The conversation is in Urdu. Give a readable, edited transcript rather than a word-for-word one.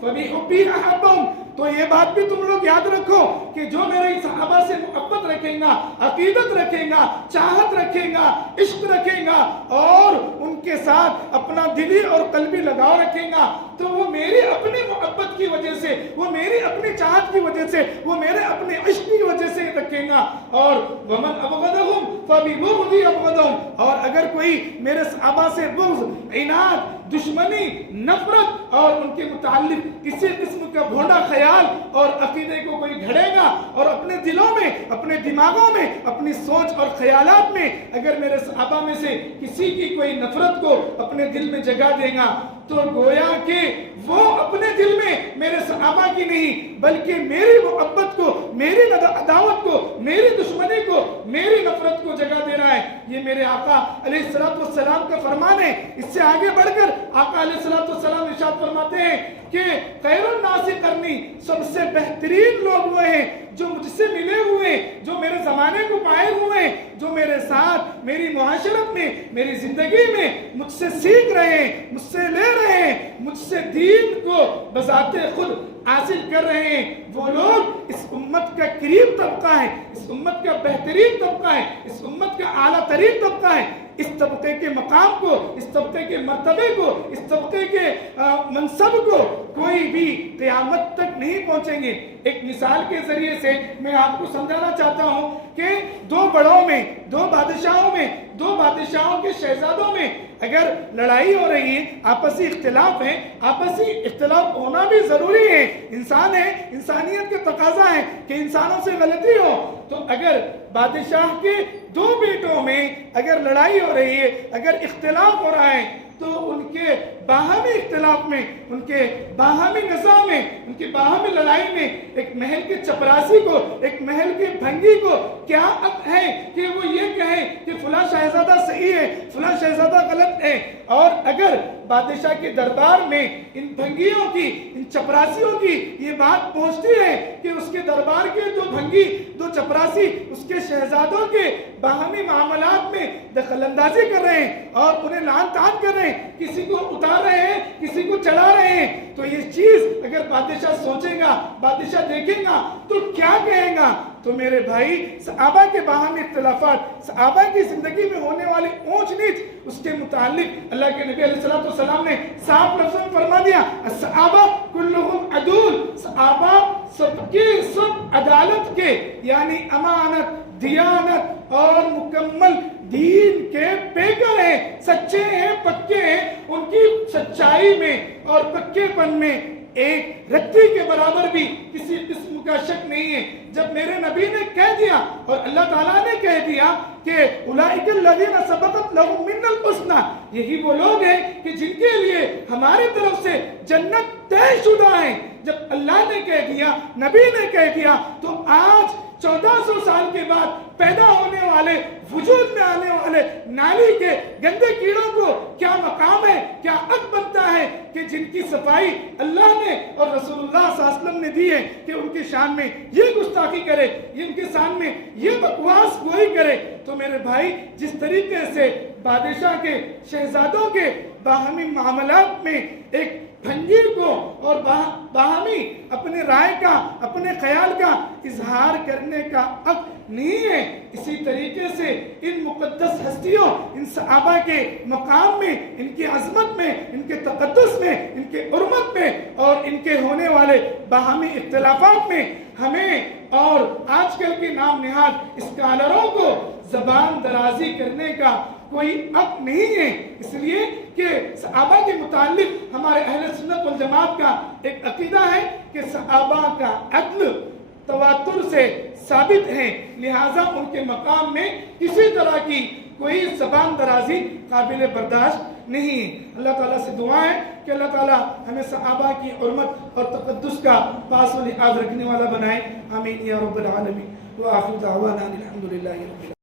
فبحبی احبہم. تو یہ بات بھی تم لوگ یاد رکھو کہ جو میرے صحابہ سے محبت رکھے گا، عقیدت رکھے گا، چاہت رکھے گا، عشق رکھے گا اور ان کے ساتھ اپنا دلی اور قلبی لگاؤ رکھے گا، تو وہ میری اپنی محبت کی وجہ سے، وہ میری اپنی چاہت کی وجہ سے، وہ میرے اپنے عشق کی وجہ سے رکھے گا. اور ومن ابغضہم فببغضی ابغضہم. اور اگر کوئی میرے صحابہ سے بغض، عناد، دشمنی، نفرت اور ان کے متعلق کسی قسم کا بھونڈا خیال اور عقیدے کو کوئی گھڑے گا اور اپنے دلوں میں، اپنے دماغوں میں، اپنی سوچ اور خیالات میں اگر میرے صحابہ میں سے کسی کی کوئی نفرت کو اپنے دل میں جگہ دے گا، تو گویا کہ وہ اپنے دل میں میرے صحابہ کی نہیں بلکہ میری محبت کو، میری عداوت کو، میری دشمنی کو، میری نفرت کو جگہ دے رہا ہے. یہ میرے آقا علیہ السلام کا فرمان ہے. اس سے آگے بڑھ کر آقا علیہ السلام ارشاد فرماتے ہیں کہ خیر الناس قرنی، سب سے بہترین لوگ وہ ہیں جو مجھ سے ملے ہوئے، جو میرے زمانے کو پائے ہوئے، جو میرے ساتھ میری معاشرت میں، میری زندگی میں مجھ سے سیکھ رہے ہیں، مجھ سے لے رہے ہیں، مجھ سے دین کو بذات خود حاصل کر رہے ہیں. وہ لوگ اس امت کا کریم طبقہ ہے، اس امت کا بہترین طبقہ ہے، اس امت کا اعلیٰ ترین طبقہ ہے. اس طبقے کے مقام کو، اس طبقے کے مرتبے کو، اس طبقے کے منصب کو کوئی بھی قیامت تک نہیں پہنچیں گے. ایک مثال کے ذریعے سے میں آپ کو سمجھانا چاہتا ہوں کہ دو بڑوں میں، دو بادشاہوں میں، دو بادشاہوں کے شہزادوں میں اگر لڑائی ہو رہی ہے، آپسی اختلاف ہے، آپسی اختلاف ہونا بھی ضروری ہے. انسان ہے، انسانیت کا تقاضا ہے کہ انسانوں سے غلطی ہو. تو اگر بادشاہ کے دو بیٹوں میں اگر لڑائی ہو رہی ہے، اگر اختلاف ہو رہا ہے، تو ان کے باہمی اختلاف میں، ان کے باہمی نزاع میں، ان کی باہمی لڑائی میں ایک محل کے چپراسی کو، ایک محل کے بھنگی کو کیا حق ہے کہ وہ یہ کہے کہ فلاں شہزادہ صحیح ہے، فلاں شہزادہ غلط ہے. اور اگر بادشاہ کے دربار میں ان بھنگیوں کی، ان چپراسیوں کی یہ بات پہنچتی ہے کہ اس کے دربار کے دو بھنگی، دو چپراسی اس کے شہزادوں کے باہمی معاملات میں دخل اندازی کر رہے ہیں اور انہیں لعن طعن کر رہے ہیں، کسی کو اتار رہے ہیں، کسی کو چڑھا رہے ہیں، تو یہ چیز اگر بادشاہ سوچے گا، بادشاہ دیکھے گا تو کیا کہے گا؟ تو میرے بھائی، صحابہ کے باہمی اختلافات، صحابہ کی زندگی میں ہونے والی اونچ نیچ، اس کے متعلق اللہ کے نبی علیہ السلام نے صاف لفظوں میں فرما دیا، الصحابہ کلہم عدول. صحابہ سب کے سب عدالت کے، یعنی امانت، دیانت اور مکمل دین کے پیکر ہیں، سچے ہیں، پکے ہیں. ان کی سچائی میں اور پکے پن میں ایک رتی کے برابر بھی کسی قسم کا شک نہیں ہے. جب میرے نبی نے کہہ دیا اور اللہ تعالیٰ نے کہہ دیا کہ اولئک الذین سبقت لہم منا الحسنی، یہی وہ لوگ ہیں کہ جن کے لیے ہماری طرف سے جنت طے شدہ ہے. جب اللہ نے کہہ دیا، نبی نے کہہ دیا، تو آج 1400 سال کے بعد پیدا ہونے والے، وجود میں آنے والے نالی کے گندے کیڑوں کو کیا مقام ہے، کیا حق بنتا ہے کہ جن کی صفائی اللہ نے اور رسول اللہ صلی اللہ علیہ وسلم نے دی ہے کہ ان کی شان میں یہ گستاخی کرے، یہ ان کے شان میں یہ بکواس گوئی کرے. تو میرے بھائی، جس طریقے سے بادشاہ کے، شہزادوں کے باہمی معاملات میں ایک بھنگی کو اور باہمی اپنے رائے کا، اپنے خیال کا اظہار کرنے کا حق نہیں ہے، اسی طریقے سے ان مقدس ہستیوں، ان صحابہ کے مقام میں، ان کی عظمت میں، ان کے تقدس میں، ان کے حرمت میں اور ان کے ہونے والے باہمی اختلافات میں ہمیں اور آج کل کے نام نہاد اسکالروں کو زبان درازی کرنے کا کوئی حق نہیں ہے. اس لیے کہ صحابہ کے متعلق ہمارے اہل سنت والجماعت کا ایک عقیدہ ہے کہ صحابہ کا عدل تواتر سے ثابت ہے، لہٰذا ان کے مقام میں کسی طرح کی کوئی زبان درازی قابل برداشت نہیں ہے. اللہ تعالیٰ سے دعا ہے کہ اللہ تعالیٰ ہمیں صحابہ کی حرمت اور تقدس کا پاس و لحاظ رکھنے والا بنائے. آمین یا رب العالمین. وآخر دعوانا الحمدللہ رب العالمین.